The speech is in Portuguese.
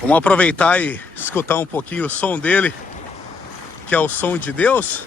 Vamos aproveitar e escutar um pouquinho o som dele, que é o som de Deus.